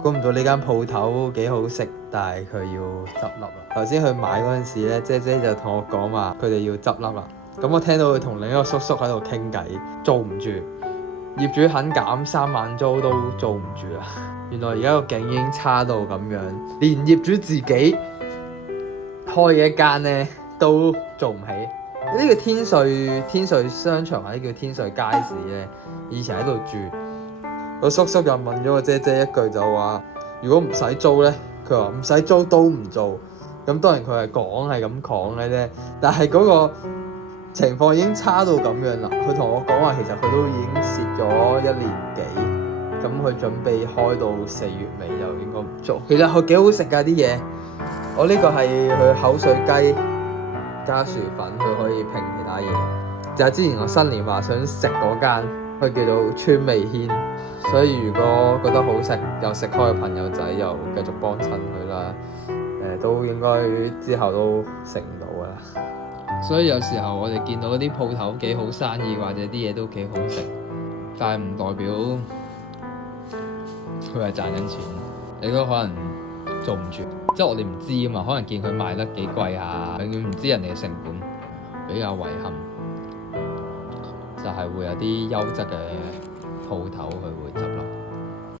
估唔到呢間鋪頭幾好食，但係佢要執笠啦。頭先去買嗰陣時咧，姐姐就同我講話佢哋要執笠啦。咁我聽到佢同另一個叔叔喺度傾偈，做唔住，業主肯減3萬租都做唔住啦。原來而家個景已經差到咁樣，連業主自己開嘅一間咧都做唔起。呢個天瑞商場或者叫天瑞街市咧，以前喺度住。個叔叔又問咗個姐姐一句就話：如果唔使租咧，佢話唔使租都唔做。咁當然佢係咁講嘅啫，但係嗰個情況已經差到咁樣啦。佢同我講話，其實佢都已經蝕咗1年幾，咁佢準備開到4月尾就應該唔做。其實佢幾好食㗎啲嘢，我呢個係佢口水雞加薯粉，佢可以拼其他嘢。就係之前我新年話想食嗰間，佢叫做川味軒。所以如果覺得好食又食開嘅朋友仔，又繼續幫襯佢啦。都應該之後都食唔到㗎啦。所以有時候我哋見到啲鋪頭幾好生意，或者啲嘢都幾好食，但係唔代表佢係賺緊錢。你都可能做唔住，即係我哋唔知啊嘛。可能見佢賣得幾貴啊，永遠唔知人哋嘅成本。比較遺憾就係會有啲優質嘅鋪頭佢會執笠。